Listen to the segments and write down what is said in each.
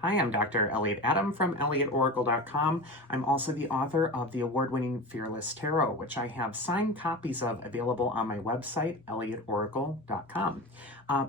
Hi, I'm Dr. Elliot Adam from ElliotOracle.com. I'm also the author of the award-winning Fearless Tarot, which I have signed copies of available on my website, ElliotOracle.com.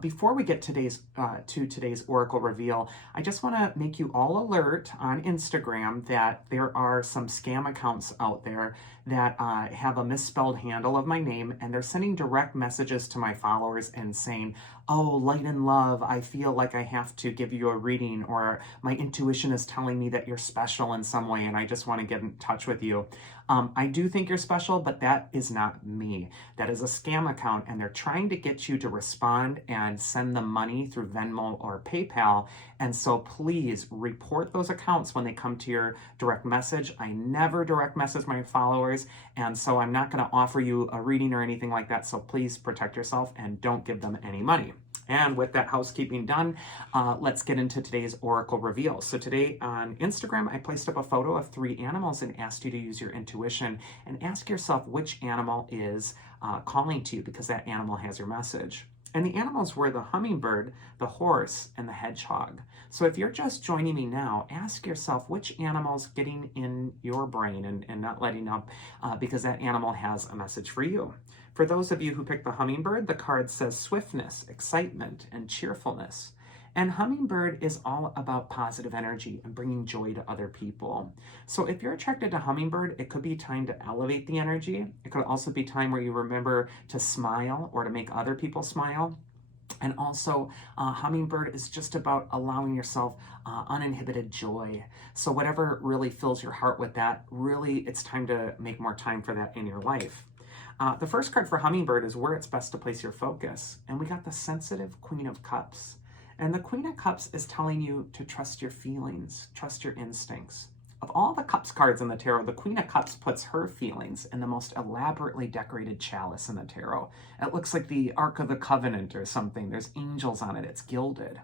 Before we get to today's Oracle reveal, I just want to make you all alert on Instagram that there are some scam accounts out there that have a misspelled handle of my name, and they're sending direct messages to my followers and saying, "Oh, light and love, I feel like I have to give you a reading," or "My intuition is telling me that you're special in some way and I just want to get in touch with you." I do think you're special, but that is not me. That is a scam account, and they're trying to get you to respond and send them money through Venmo or PayPal. And so please report those accounts when they come to your direct message. I never direct message my followers, and so I'm not going to offer you a reading or anything like that. So please protect yourself and don't give them any money. And with that housekeeping done, let's get into today's Oracle reveal. So today on Instagram, I placed up a photo of 3 animals and asked you to use your intuition and ask yourself which animal is calling to you, because that animal has your message. And the animals were the hummingbird, the horse, and the hedgehog. So if you're just joining me now, ask yourself which animal's getting in your brain and not letting up, because that animal has a message for you. For those of you who picked the hummingbird, the card says swiftness, excitement, and cheerfulness. And hummingbird is all about positive energy and bringing joy to other people. So if you're attracted to hummingbird, it could be time to elevate the energy. It could also be time where you remember to smile or to make other people smile. And also, hummingbird is just about allowing yourself uninhibited joy. So whatever really fills your heart with that, really, it's time to make more time for that in your life. The first card for hummingbird is where it's best to place your focus. And we got the sensitive Queen of Cups. And the Queen of Cups is telling you to trust your feelings, trust your instincts. Of all the Cups cards in the tarot, the Queen of Cups puts her feelings in the most elaborately decorated chalice in the tarot. It looks like the Ark of the Covenant or something. There's angels on it. It's gilded.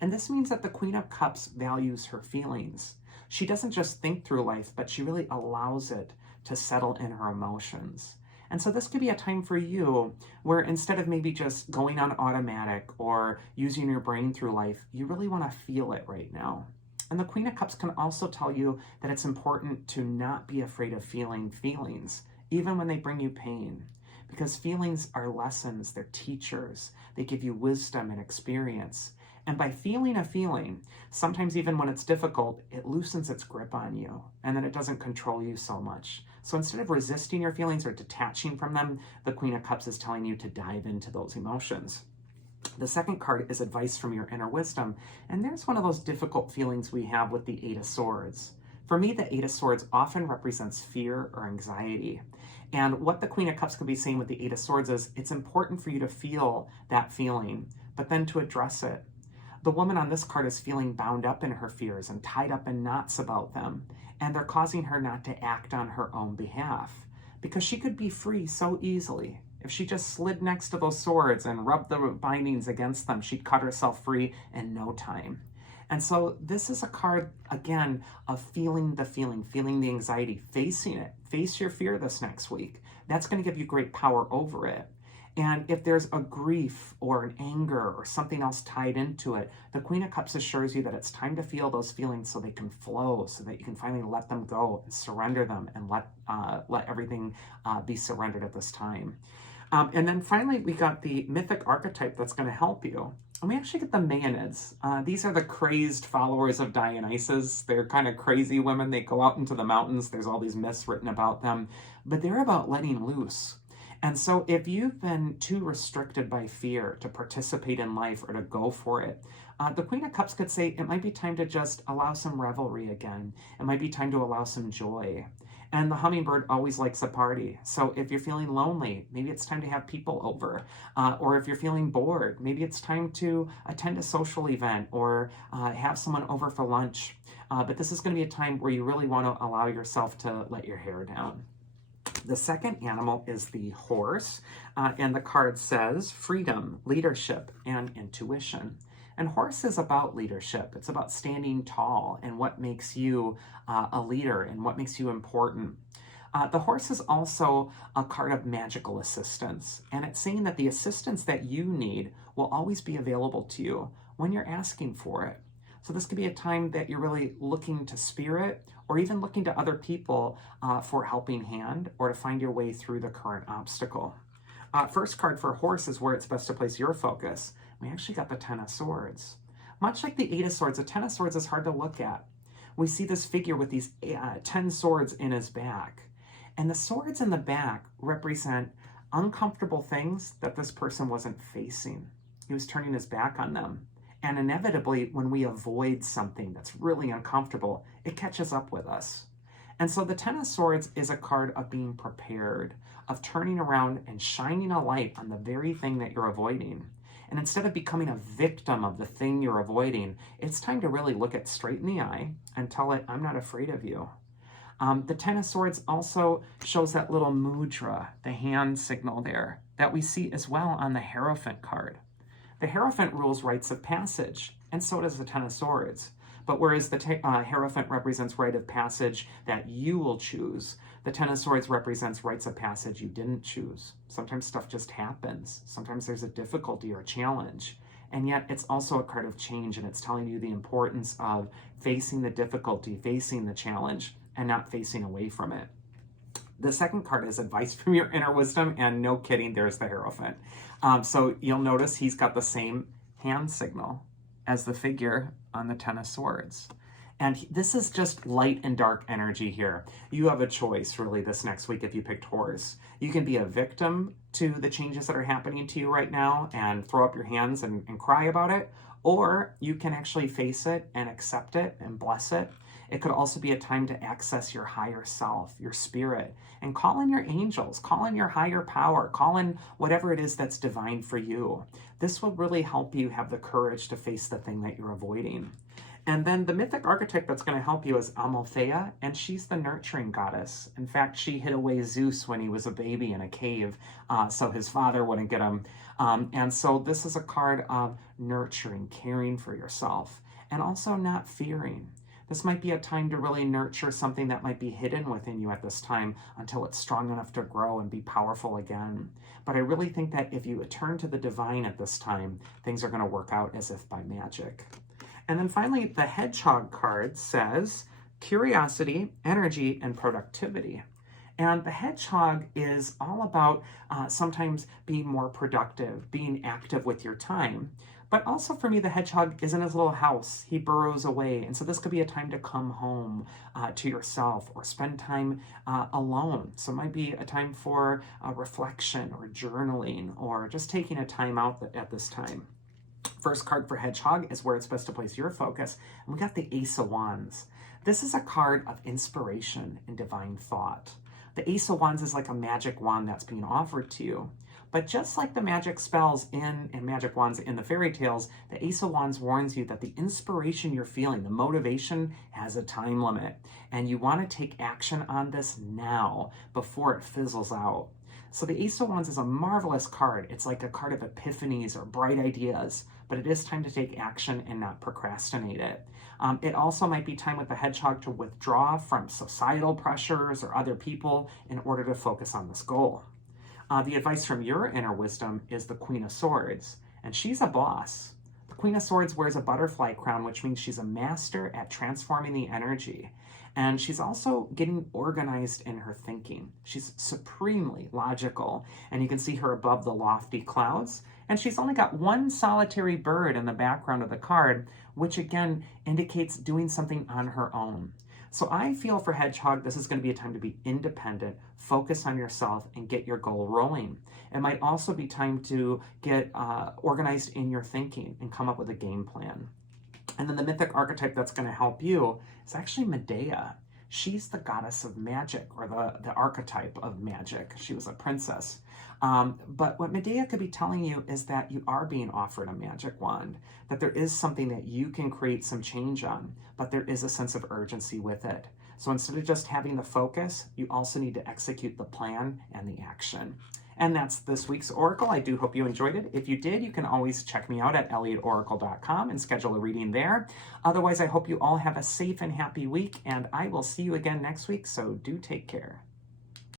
And this means that the Queen of Cups values her feelings. She doesn't just think through life, but she really allows it to settle in her emotions. And so this could be a time for you where instead of maybe just going on automatic or using your brain through life, you really want to feel it right now. And the Queen of Cups can also tell you that it's important to not be afraid of feeling feelings, even when they bring you pain. Because feelings are lessons, they're teachers, they give you wisdom and experience. And by feeling a feeling, sometimes even when it's difficult, it loosens its grip on you, and then it doesn't control you so much. So instead of resisting your feelings or detaching from them, the Queen of Cups is telling you to dive into those emotions. The second card is advice from your inner wisdom, and there's one of those difficult feelings we have with the Eight of Swords. For me, the Eight of Swords often represents fear or anxiety. And what the Queen of Cups could be saying with the Eight of Swords is it's important for you to feel that feeling, but then to address it. The woman on this card is feeling bound up in her fears and tied up in knots about them, and they're causing her not to act on her own behalf, because she could be free so easily. If she just slid next to those swords and rubbed the bindings against them, she'd cut herself free in no time. And so this is a card, again, of feeling the feeling, feeling the anxiety, facing it. Face your fear this next week. That's going to give you great power over it. And if there's a grief or an anger or something else tied into it, the Queen of Cups assures you that it's time to feel those feelings so they can flow, so that you can finally let them go and surrender them and let everything be surrendered at this time. And then finally, we got the mythic archetype that's going to help you. And we actually get the Maenads. These are the crazed followers of Dionysus. They're kind of crazy women. They go out into the mountains. There's all these myths written about them. But they're about letting loose. And so if you've been too restricted by fear to participate in life or to go for it, the Queen of Cups could say it might be time to just allow some revelry again. It might be time to allow some joy. And the hummingbird always likes a party. So if you're feeling lonely, maybe it's time to have people over. Or if you're feeling bored, maybe it's time to attend a social event or have someone over for lunch. But this is going to be a time where you really want to allow yourself to let your hair down. The second animal is the horse, and the card says freedom, leadership, and intuition. And horse is about leadership. It's about standing tall and what makes you a leader and what makes you important. The horse is also a card of magical assistance, and it's saying that the assistance that you need will always be available to you when you're asking for it. So this could be a time that you're really looking to spirit or even looking to other people for a helping hand or to find your way through the current obstacle. First card for horse is where it's best to place your focus. We actually got the Ten of Swords. Much like the Eight of Swords, the Ten of Swords is hard to look at. We see this figure with these 10 swords in his back. And the swords in the back represent uncomfortable things that this person wasn't facing. He was turning his back on them. And inevitably, when we avoid something that's really uncomfortable, it catches up with us. And so the Ten of Swords is a card of being prepared, of turning around and shining a light on the very thing that you're avoiding. And instead of becoming a victim of the thing you're avoiding, it's time to really look it straight in the eye and tell it, I'm not afraid of you. The Ten of Swords also shows that little mudra, the hand signal there, that we see as well on the Hierophant card. The Hierophant rules rites of passage, and so does the Ten of Swords. But whereas the Hierophant represents rite of passage that you will choose, the Ten of Swords represents rites of passage you didn't choose. Sometimes stuff just happens. Sometimes there's a difficulty or a challenge. And yet it's also a card of change, and it's telling you the importance of facing the difficulty, facing the challenge, and not facing away from it. The second card is advice from your inner wisdom, and no kidding, there's the Hierophant. So you'll notice he's got the same hand signal as the figure on the Ten of Swords. And this is just light and dark energy here. You have a choice, really, this next week if you picked horse. You can be a victim to the changes that are happening to you right now and throw up your hands and cry about it, or you can actually face it and accept it and bless it. It could also be a time to access your higher self, your spirit, and call in your angels, call in your higher power, call in whatever it is that's divine for you. This will really help you have the courage to face the thing that you're avoiding. And then the mythic archetype that's going to help you is Amalthea, and she's the nurturing goddess. In fact, she hid away Zeus when he was a baby in a cave, so his father wouldn't get him. And so this is a card of nurturing, caring for yourself, and also not fearing. This might be a time to really nurture something that might be hidden within you at this time until it's strong enough to grow and be powerful again. But I really think that if you turn to the divine at this time, things are going to work out as if by magic. And then finally, the Hedgehog card says curiosity, energy, and productivity. And the Hedgehog is all about sometimes being more productive, being active with your time. But also for me, the Hedgehog is in his little house. He burrows away. And so this could be a time to come home to yourself or spend time alone. So it might be a time for reflection or journaling or just taking a time out at this time. First card for Hedgehog is where it's best to place your focus. And we got the Ace of Wands. This is a card of inspiration and divine thought. The Ace of Wands is like a magic wand that's being offered to you. But just like the magic spells and magic wands in the fairy tales, the Ace of Wands warns you that the inspiration you're feeling, the motivation, has a time limit. And you want to take action on this now before it fizzles out. So the Ace of Wands is a marvelous card. It's like a card of epiphanies or bright ideas, but it is time to take action and not procrastinate it. It also might be time with the Hedgehog to withdraw from societal pressures or other people in order to focus on this goal. The advice from your inner wisdom is the Queen of Swords, and she's a boss. The Queen of Swords wears a butterfly crown, which means she's a master at transforming the energy. And she's also getting organized in her thinking. She's supremely logical, and you can see her above the lofty clouds. And she's only got one solitary bird in the background of the card, which again indicates doing something on her own. So I feel for Hedgehog, this is going to be a time to be independent, focus on yourself, and get your goal rolling. It might also be time to get organized in your thinking and come up with a game plan. And then the mythic archetype that's going to help you is actually Medea. She's the goddess of magic, or the archetype of magic. She was a princess. But what Medea could be telling you is that you are being offered a magic wand, that there is something that you can create some change on, but there is a sense of urgency with it. So instead of just having the focus, you also need to execute the plan and the action. And that's this week's Oracle. I do hope you enjoyed it. If you did, you can always check me out at elliotoracle.com and schedule a reading there. Otherwise, I hope you all have a safe and happy week, and I will see you again next week, so do take care.